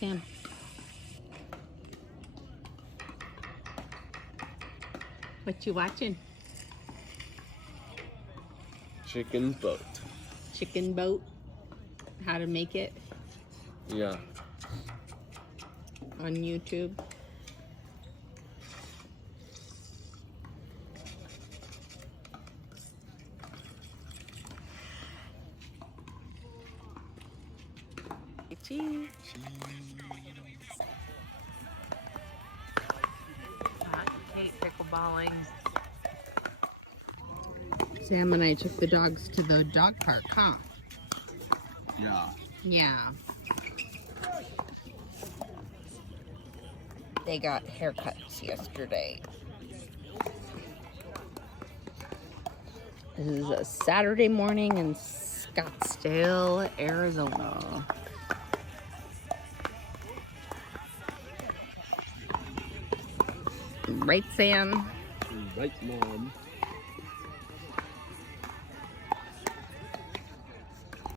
Sam. What you watching? Chicken boat. Chicken boat. How to make it Yeah. on YouTube. Cheese. Hate pickleballing. Sam and I took the dogs to the dog park, huh? Yeah. Yeah. They got haircuts yesterday. This is a Saturday morning in Scottsdale, Arizona. Right, Sam? Right, Mom.